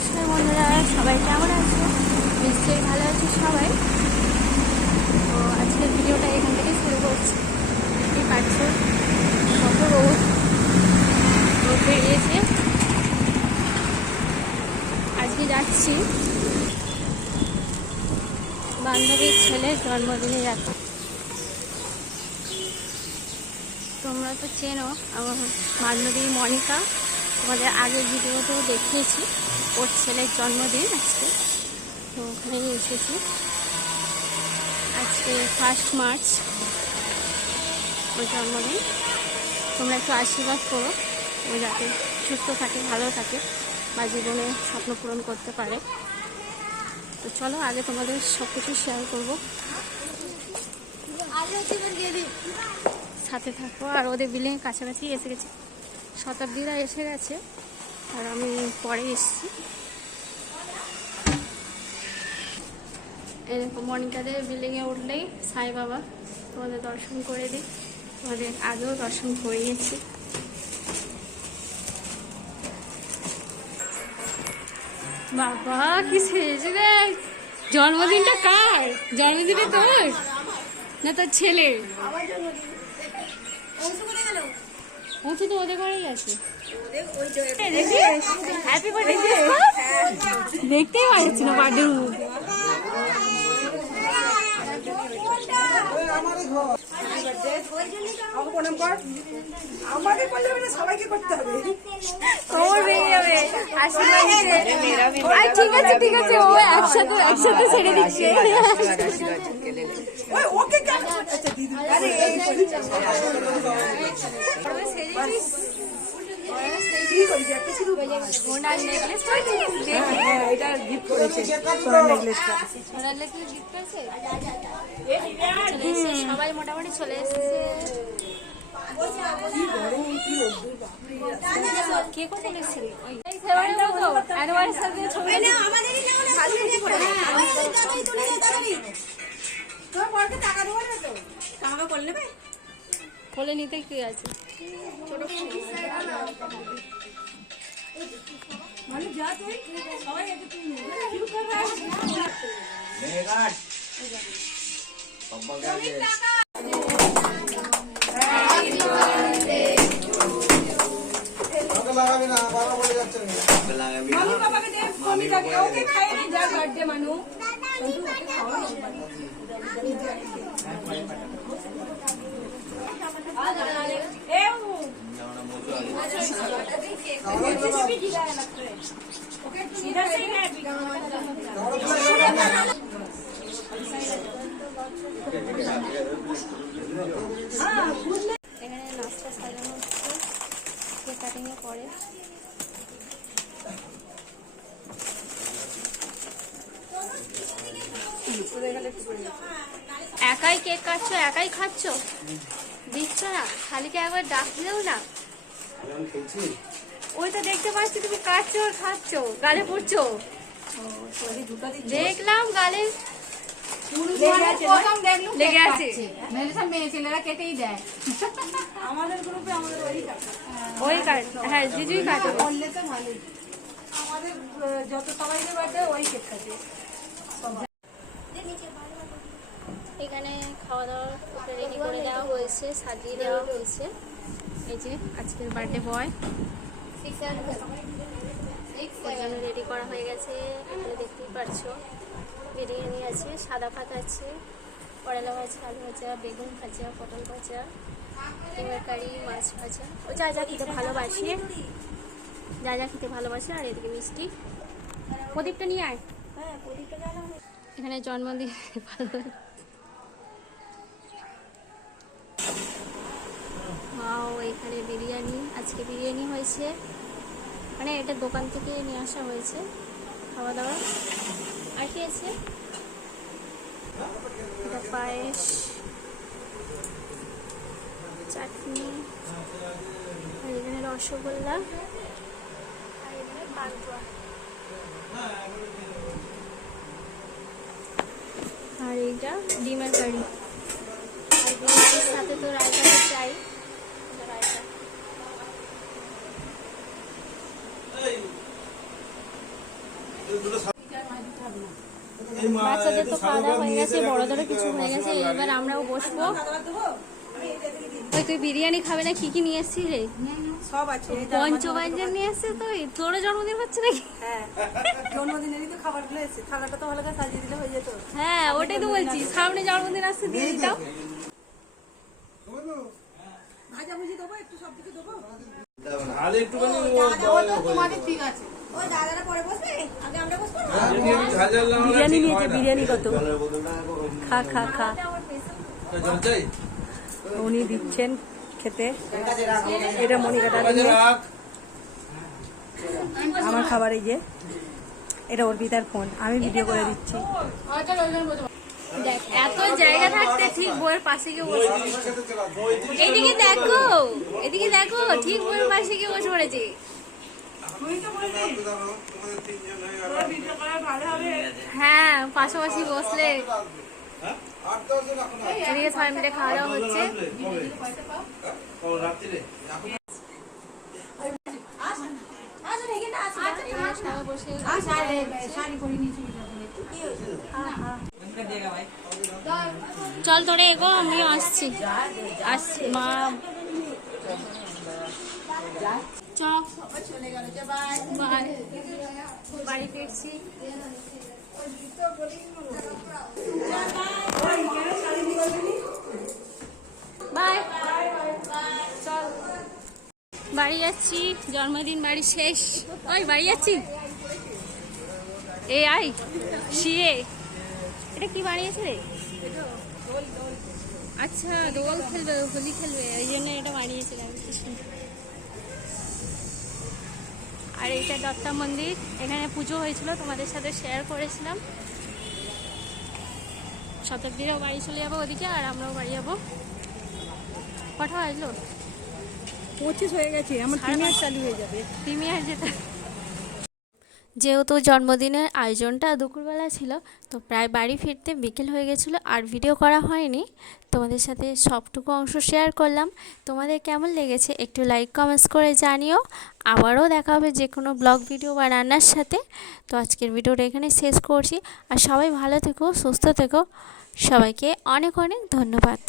নমস্কার বন্ধুরা, সবাই কেমন আছো? নিশ্চয়ই ভালো আছো সবাই। তো আজকের ভিডিওটা এখান থেকে শুরু করছি। দেখতেই পাচ্ছ কত রোদ বেরিয়েছে। আজকে যাচ্ছি বান্ধবীর ছেলের জন্মদিনে যাচ্ছি। তোমরা তো চেনো আমার বান্ধবী মনিকা, তোমাদের আগের ভিডিওতেও দেখিয়েছি। ওর ছেলের জন্মদিন আজকে, তো ওখানেই এসেছি। আজকে 1 মার্চ ওর জন্মদিন। তোমরা একটু আশীর্বাদ করো ও যাতে সুস্থ থাকে, ভালো থাকে বা জীবনে স্বপ্ন পূরণ করতে পারে। তো চলো আগে তোমাদের সব কিছু শেয়ার করবো, সাথে থাকো। আর ওদের বিল্ডিংয়ের কাছাকাছি এসে গেছে, শতাব্দীরা এসে গেছে আর আমি পরে এসেছি। এরকম মনিকাদের বিল্ডিংয়ে উঠলেই সাই বাবা, তোমাদের দর্শন করে দিই। তোমাদের আগেও দর্শন করিয়েছি। বাবা কি সেজবে! জন্মদিনটা কার? জন্মদিনে তোর না তোর ছেলের? পৌঁছে তো ওদের ঘরেই আছে। Happy birthday! দেখতেই পাচ্ছি না বার্থডে মুখ। সবাইকে করতে হবে। ঠিক আছে ঠিক আছে, ও একসাথে একসাথে ছেড়ে দিচ্ছে। ওকে কেন করতেছে দিদি? আরে এই কি করেছে? একটা শুরু সোনার নেকলেস করেছে। হ্যাঁ, এটা গিফট করেছে। সোনার নেকলেসটা। সোনার নেকলেস গিফট করেছে। সবাই মোটামুটি চলে এসেছে। কে কোথায় গেছিল? কোলে নিতে কি আছে? মানে যা তুই সবাই এত তুই লাগাবি না, বাবা বলে যাচ্ছে না। মামি বাবাকে দে, মনিকাকে ওকে খাইয়ে নি যা বার্থডে মানু। এখানে নাস্তা সাজানো হচ্ছে, কেক কাটিং এ পরে। একাই কেক কাটছো, একাই খাচ্ছ, দিচ্ছ না খালিকে একবার ডাকলেও না। ওই তো দেখতে পাচ্ছি তুমি কাটছো আর খাচ্ছ, গালে পড়ছো। দেখলাম গালে লেগে আছে। মেয়ে ছেলেরা কেটেই দেয়। আমাদের গ্রুপে আমাদের ওই কাট, হ্যাঁ জিজুই কাটে। বললে তো ভালোই। আমাদের যত সবাই বার্থডে ওই কেক কাটে। এখানে খাওয়া দাওয়ার রেডি করে দেওয়া হয়েছে, সাজিয়ে দেওয়া হয়েছে। এই যে আজকের বার্থডে বয় জন্য রেডি করা হয়ে গেছে। এখানে দেখতেই পাচ্ছ বিরিয়ানি আছে, সাদা ভাত আছে, করলা ভাজা, আলু ভাজা, বেগুন ভাজা, পটল ভাজা, ডিমের কারি, মাছ ভাজা। ও যা যা খেতে ভালোবাসে, যা যা খেতে ভালোবাসে। আর এদিকে মিষ্টি। প্রদীপটা নিয়ে আয়। এখানে জন্মদিন ভালো। এখানে বিরিয়ানি, আজকে বিরিয়ানি হয়েছে, মানে এটা দোকান থেকে নিয়ে আসা হয়েছে খাওয়া দাওয়া। আর কি আছে? এটা পায়েস, চাটনি, আর এখানে রসগোল্লা, আর এখানে পান্তুয়া, আর এইটা ডিমের কারি। আর বিরিয়ানির সাথে তো রায়তা চাই, রায়তা। বাচ্চাদের তো খাওয়া দাওয়া হয়ে গেছে, বড়দেরও কিছু হয়ে গেছে, এবার আমরাও বসবো। ওই তুই বিরিয়ানি খাবে না? কি কি নিয়ে এসছিস রে? সব আছে। পঞ্চবাঞ্জন নিয়ে এসছে তুই? তোরও জন্মদিন হচ্ছে নাকি? হ্যাঁ, জন্মদিনেরই তো খাবারগুলো এসেছে। থালাটা তো ভালো করে সাজিয়ে দিলে হয়ে যেত। হ্যাঁ ওটাই তো বলছি, সামনে জন্মদিন আসছে, দিয়ে দিতাম। ভাজাভুজি দেবো, একটু সব কিছু দেবো। আর একটুখানি তোমাদের ঠিক আছে। ওই দাদারা পরে বসবে, আগে আমরা বসবো। ঝাল লাগানো বিরিয়ানি নিয়েছে, বিরিয়ানি কত? খা খা খা। জল চাই উনি দিচ্ছেন খেতে। এটা মনিকাটা বাজে দিয়ে রাখ আমার খাবার। এই যে এটা অর্পিতার ফোন, আমি ভিডিও করে দিচ্ছি। দেখ এত জায়গা থাকতে ঠিক বইয়ের পাশে গিয়ে বসে। এদিকে দেখো, এদিকে দেখো, ঠিক বইয়ের পাশে গিয়ে বসে পড়েছি। হ্যাঁ পাশাপাশি বসলে এদিকে সবাই মিলে খাওয়া দাওয়া হচ্ছে। সবাই বসে চল তোরে এগো, আমিও আসছি আসছি মা। বাড়ি ফিরছি। বাই, চল বাড়ি যাচ্ছি, জন্মদিন বাড়ি শেষ। ওই বাড়ি যাচ্ছি। এ আই শিয়ে, এটা কি বানিয়েছে রে? আচ্ছা দোল খেলবে, হোলি খেলবে, ওই জন্য এটা বানিয়েছিলাম। আর এইটা দত্তা মন্দির, এখানে পুজো হয়েছিল, তোমাদের সাথে শেয়ার করেছিলাম। শতাব্দীরাও বাড়ি চলে যাবো ওদিকে, আর আমরাও বাড়ি যাবো। কটা বাজলো? 25 হয়ে গেছে, আমার প্রিমিয়ার চালু হয়ে যাবে। প্রিমিয়ার যেটা, যেহেতু জন্মদিনের আয়োজনটা দুপুরবেলা ছিল, তো প্রায় বাড়ি ফিরতে বিকেল হয়ে গেছিলো, আর ভিডিও করা হয়নি। তোমাদের সাথে সবটুকু অংশ শেয়ার করলাম। তোমাদের কেমন লেগেছে একটু লাইক কমেন্টস করে জানিও। আবারও দেখা হবে যে কোনো ব্লগ ভিডিও বা রান্নার সাথে। তো আজকের ভিডিওটা এখানে শেষ করছি। আর সবাই ভালো থেকো, সুস্থ থেকো। সবাইকে অনেক অনেক ধন্যবাদ।